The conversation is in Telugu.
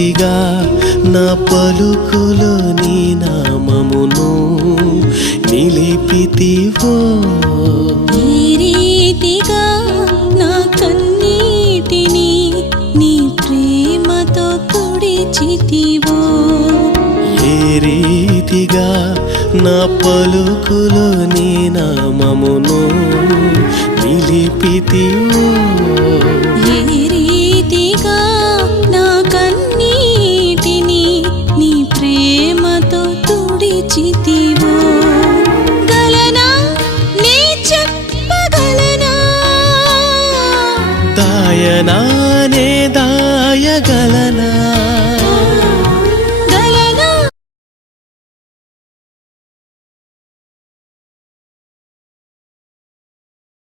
రీతిగా నా పలుకులో నీ నామమును నిలిపితివో, ఈ రీతిగా నా కన్నీటిని నీ ప్రేమతో తుడిచితివో, ఏ రీతిగా నా పలుకులో నీ నామమును నిలిపితివో, ఏ రీతిగా నా కన్నీటిని నీ ప్రేమతో తుడిచితివో. గలనా నీ చెప్పగలనా, దాయనా నే దాయగలనా,